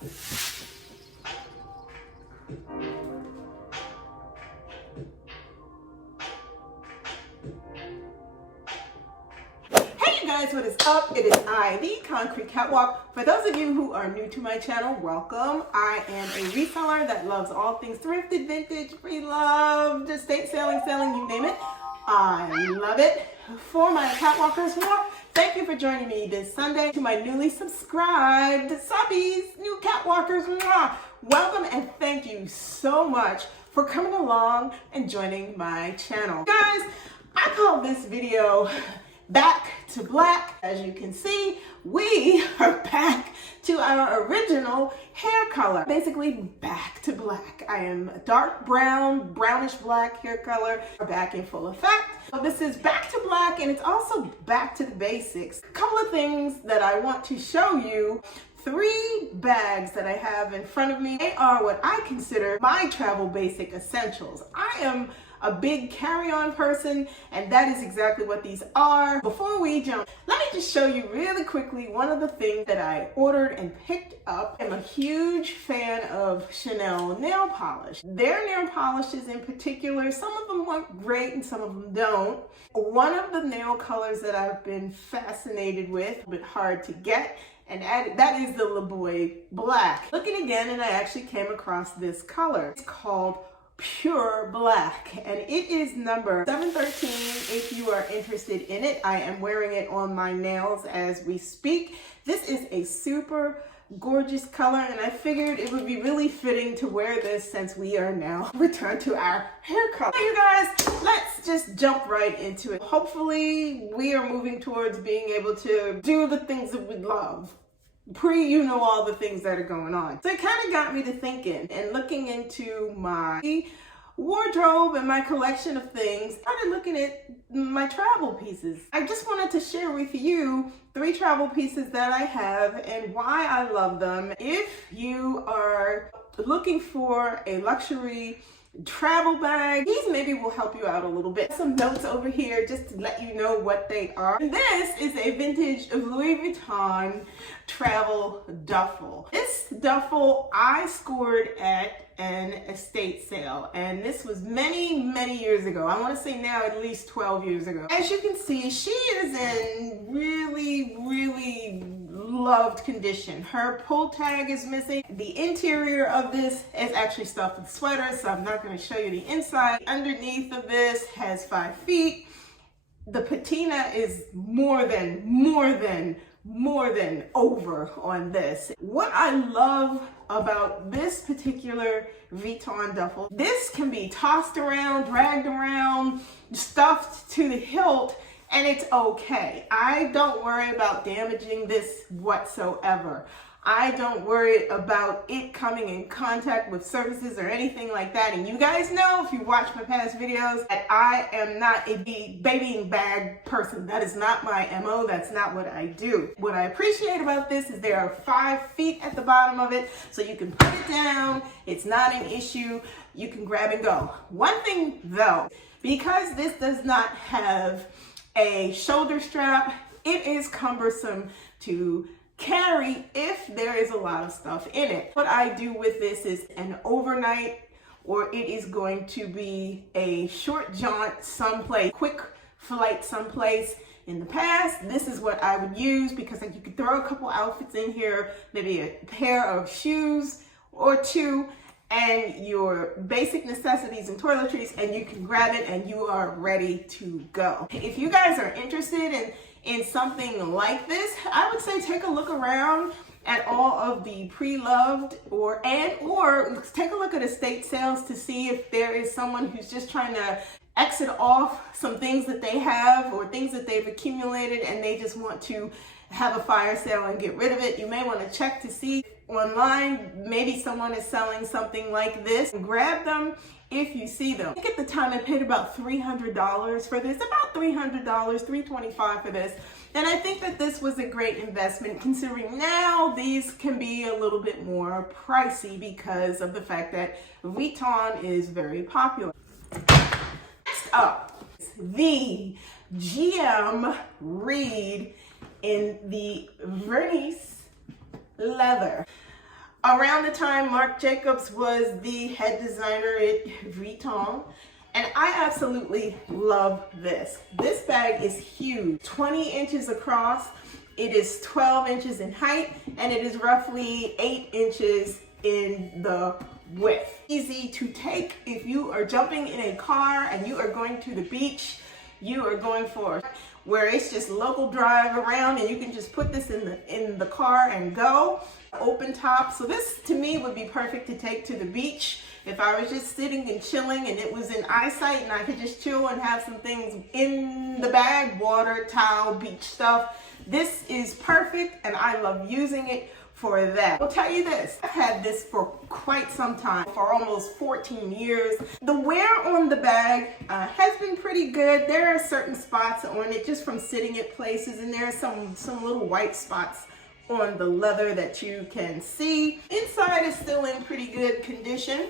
Hey you guys, what is up? It is I, the Concrete Catwalk. For those of you who are new to my channel, welcome. I am a reseller that loves all things thrifted, vintage, pre-loved, estate selling, you name it. I love it. For my Catwalkers, thank you for joining me this Sunday. To my newly subscribed subbies, new Catwalkers, welcome and thank you so much for coming along and joining my channel. Guys, I call this video Back to Black. As you can see, we are back to our original hair color. Basically back to black. I am a dark brown, brownish black hair color, back in full effect. So this is back to black, and it's also back to the basics. A couple of things that I want to show you. 3 bags that I have in front of me. They are what I consider my travel basic essentials. I am a big carry-on person, and that is exactly what these are. Before we jump, let me just show you really quickly one of the things that I ordered and picked up. I'm a huge fan of Chanel nail polish. Their nail polishes in particular, some of them work great and some of them don't. One of the nail colors that I've been fascinated with, a bit hard to get, and that is the La Boy Black. Looking again, and I actually came across this color. It's called Pure Black, and it is number 713 if you are interested in it. I am wearing it on my nails as we speak. This is a super gorgeous color, and I figured it would be really fitting to wear this since we are now returned to our hair color. You guys, let's just jump right into it. Hopefully we are moving towards being able to do the things that we love. You know all the things that are going on. So it kind of got me to thinking and looking into my wardrobe and my collection of things. I started looking at my travel pieces. I just wanted to share with you 3 travel pieces that I have and why I love them. If you are looking for a luxury travel bag, these maybe will help you out a little bit. Some notes over here just to let you know what they are. And this is a vintage Louis Vuitton travel duffel. This duffel I scored at an estate sale, and this was many years ago. I want to say now at least 12 years ago. As you can see, she is in really loved condition. Her pull tag is missing. The interior of this is actually stuffed with sweaters, so I'm not going to show you the inside. Underneath of this has 5 feet. The patina is more than over on this. What I love about this particular Vuitton duffel, this can be tossed around, dragged around, stuffed to the hilt, and it's okay. I don't worry about damaging this whatsoever. I don't worry about it coming in contact with surfaces or anything like that. And you guys know, if you watch my past videos, that I am not a babying bag person. That is not my MO. That's not what I do. What I appreciate about this is there are 5 feet at the bottom of it, so you can put it down. It's not an issue. You can grab and go. One thing though, because this does not have a shoulder strap, it is cumbersome to carry if there is a lot of stuff in it. What I do with this is an overnight, or it is going to be a short jaunt someplace, quick flight someplace. In the past, this is what I would use because you could throw a couple outfits in here, maybe a pair of shoes or 2, and your basic necessities and toiletries, and you can grab it and you are ready to go. If you guys are interested in something like this, I would say take a look around at all of the pre-loved or take a look at estate sales to see if there is someone who's just trying to exit off some things that they have or things that they've accumulated and they just want to have a fire sale and get rid of it. You may want to check to see online, maybe someone is selling something like this. Grab them if you see them. I think at the time I paid about $300 for this, about $300, $325 for this. And I think that this was a great investment considering now these can be a little bit more pricey because of the fact that Vuitton is very popular. Next up, the GM Reed in the Vernice leather. Around the time Marc Jacobs was the head designer at Vuitton, and I absolutely love this. This bag is huge, 20 inches across, it is 12 inches in height, and it is roughly 8 inches in the width. Easy to take if you are jumping in a car and you are going to the beach, you are going for where it's just local drive around and you can just put this in the car and go. Open top. So this to me would be perfect to take to the beach if I was just sitting and chilling and it was in eyesight and I could just chill and have some things in the bag, water, towel, beach stuff. This is perfect and I love using it for that. I'll tell you this, I've had this for quite some time, for almost 14 years. The wear on the bag has been pretty good. There are certain spots on it just from sitting at places, and there are some little white spots on the leather that you can see. Inside is still in pretty good condition.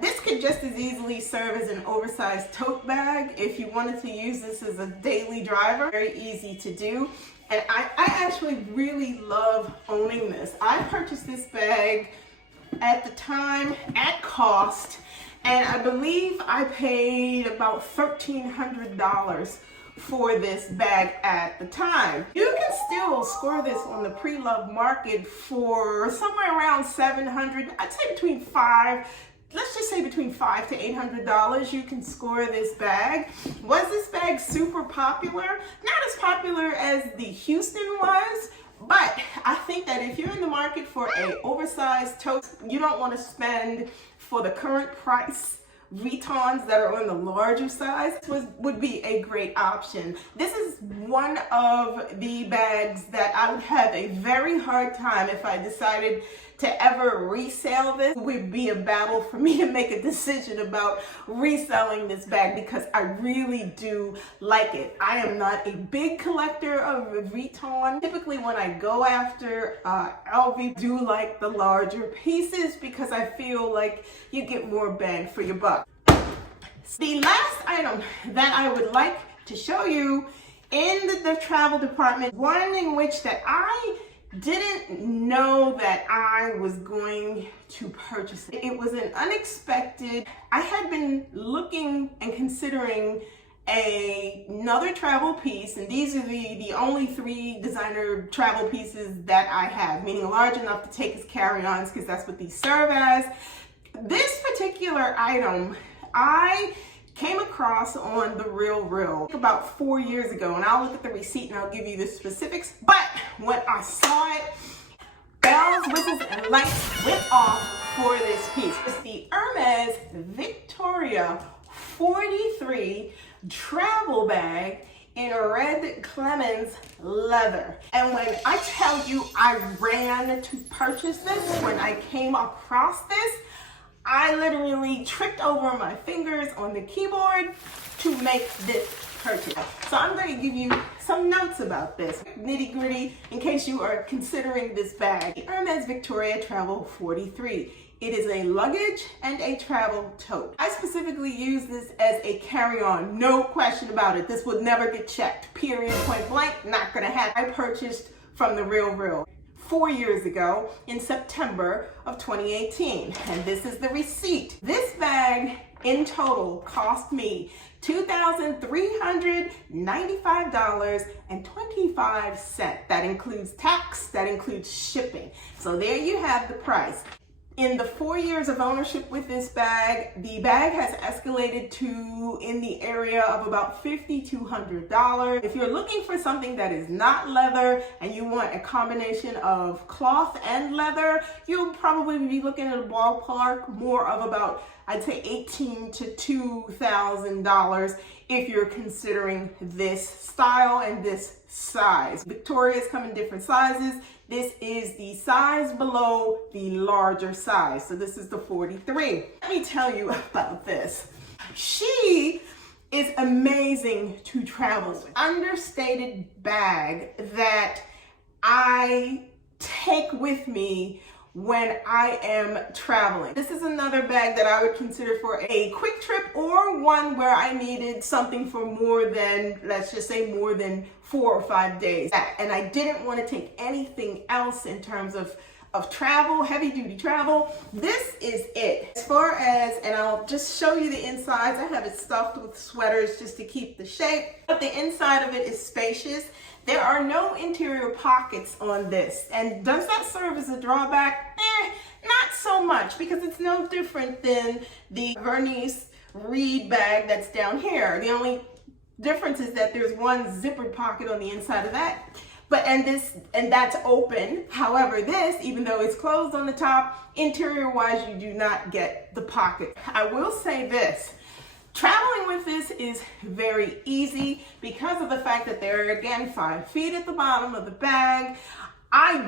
This could just as easily serve as an oversized tote bag if you wanted to use this as a daily driver. Very easy to do. And I actually really love owning this. I purchased this bag at the time at cost, and I believe I paid about $1,300 for this bag at the time. You can still score this on the pre-loved market for somewhere around $700. I'd say between let's just say between $500 to $800 you can score this bag. Was this bag super popular? Not as popular as the Houston was, but I think that if you're in the market for a oversized tote, you don't want to spend for the current price Vuittons that are on the larger size would be a great option. This is one of the bags that I would have a very hard time if I decided to ever resell this. It would be a battle for me to make a decision about reselling this bag because I really do like it. I am not a big collector of Vuitton. Typically when I go after LV, do like the larger pieces because I feel like you get more bang for your buck. The last item that I would like to show you in the travel department, one in which that I didn't know that I was going to purchase it. It was an unexpected. I had been looking and considering another travel piece, and these are the only 3 designer travel pieces that I have, meaning large enough to take as carry-ons because that's what these serve as. This particular item I came across on The Real about 4 years ago, and I'll look at the receipt and I'll give you the specifics. But when I saw it, bells, whistles, and lights went off for this piece. It's the Hermes Victoria 43 travel bag in red Clemens leather. And when I tell you I ran to purchase this, when I came across this, I literally tripped over my fingers on the keyboard to make this purchase. So I'm going to give you some notes about this, nitty gritty, in case you are considering this bag. The Hermes Victoria Travel 43. It is a luggage and a travel tote. I specifically use this as a carry-on, no question about it. This would never get checked, period, point blank, not gonna happen. I purchased from The Real 4 years ago in September of 2018, and this is the receipt. This bag in total cost me $2,395.25. That includes tax, that includes shipping. So there you have the price. In the 4 years of ownership with this bag, the bag has escalated to in the area of about $5,200. If you're looking for something that is not leather and you want a combination of cloth and leather, you'll probably be looking at a ballpark more of about, I'd say, $1,800 to $2,000 if you're considering this style and this size. Victorias come in different sizes. This is the size below the larger size. So this is the 43. Let me tell you about this. She is amazing to travel with. Understated bag that I take with me when I am traveling. This is another bag that I would consider for a quick trip or one where I needed something for more than, let's just say, more than 4 or 5 days. And I didn't want to take anything else in terms of of travel, heavy duty travel, this is it. As far as, and I'll just show you the insides, I have it stuffed with sweaters just to keep the shape, but the inside of it is spacious. There are no interior pockets on this. And does that serve as a drawback? Not so much, because it's no different than the Vernice Reed bag that's down here. The only difference is that there's one zippered pocket on the inside of that. And that's open. However, this, even though it's closed on the top, interior wise, you do not get the pocket. I will say this, traveling with this is very easy because of the fact that there are, again, 5 feet at the bottom of the bag. I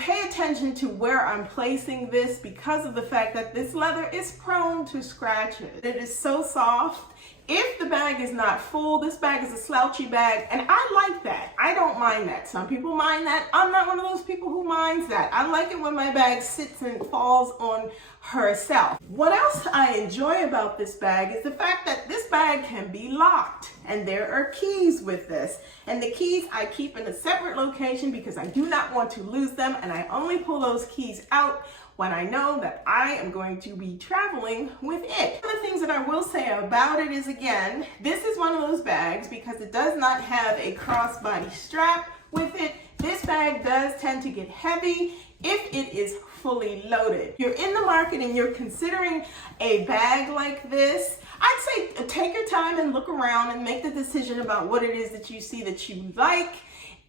pay attention to where I'm placing this because of the fact that this leather is prone to scratches. It is so soft. If the bag is not full, this bag is a slouchy bag, and I like that. I don't mind that. Some people mind that. I'm not one of those people who minds that. I like it when my bag sits and falls on herself. What else I enjoy about this bag is the fact that this bag can be locked, and there are keys with this. And the keys I keep in a separate location because I do not want to lose them, and I only pull those keys out when I know that I am going to be traveling with it. One of the things that I will say about it is, again, this is one of those bags because it does not have a crossbody strap with it. This bag does tend to get heavy if it is fully loaded. If you're in the market and you're considering a bag like this, I'd say take your time and look around and make the decision about what it is that you see that you like,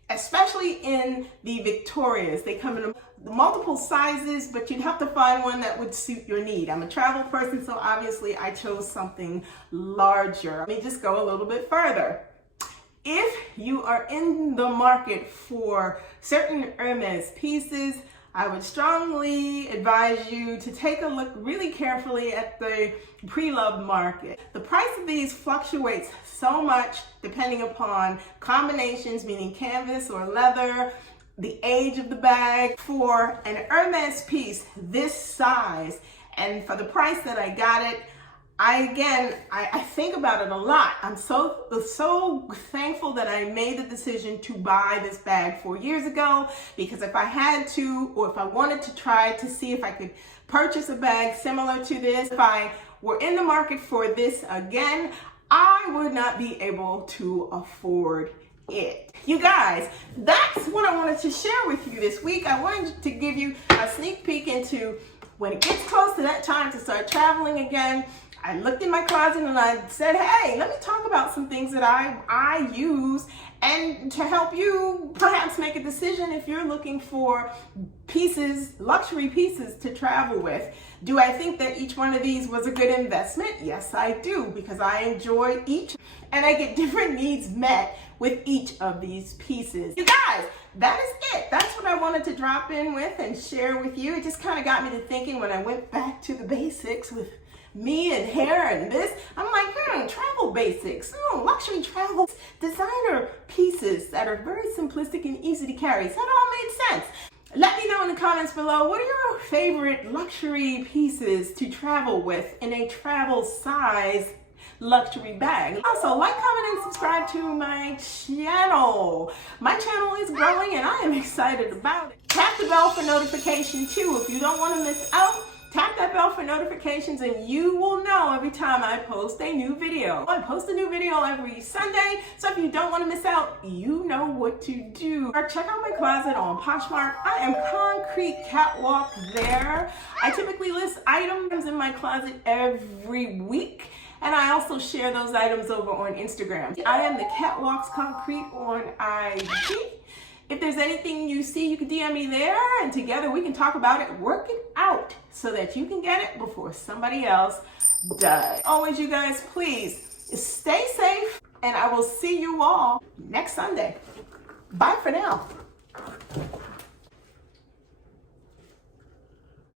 especially in the Victorias. They come in multiple sizes, but you'd have to find one that would suit your need. I'm a travel person, so obviously I chose something larger. Let me just go a little bit further. If you are in the market for certain Hermes pieces, I would strongly advise you to take a look really carefully at the pre-loved market. The price of these fluctuates so much depending upon combinations, meaning canvas or leather, the age of the bag. For an Hermes piece this size, and for the price that I got it, I think about it a lot. I'm so thankful that I made the decision to buy this bag 4 years ago, because if I had to, or if I wanted to try to see if I could purchase a bag similar to this, if I were in the market for this again, I would not be able to afford it. You guys, that's what I wanted to share with you this week. I wanted to give you a sneak peek into when it gets close to that time to start traveling again. I looked in my closet and I said, hey, let me talk about some things that I use, and to help you perhaps make a decision if you're looking for pieces, luxury pieces to travel with. Do I think that each one of these was a good investment? Yes, I do, because I enjoy each and I get different needs met with each of these pieces. You guys, that is it. That's what I wanted to drop in with and share with you. It just kind of got me to thinking when I went back to the basics with me and hair and this. I'm like, travel basics, luxury travel, designer pieces that are very simplistic and easy to carry. So that all made sense. Let me know in the comments below, what are your favorite luxury pieces to travel with in a travel size luxury bag? Also, like, comment, and subscribe to my channel. My channel is growing and I am excited about it. Tap the bell for notification too. If you don't want to miss out, tap that bell for notifications and you will know every time I post a new video. I post a new video every Sunday, so if you don't want to miss out, you know what to do. Check out my closet on Poshmark. I am Concrete Catwalk there. I typically list items in my closet every week, and I also share those items over on Instagram. I am the Catwalks Concrete on IG. If there's anything you see, you can DM me there, and together we can talk about it, work it out so that you can get it before somebody else does. Always, you guys, please stay safe, and I will see you all next Sunday. Bye for now.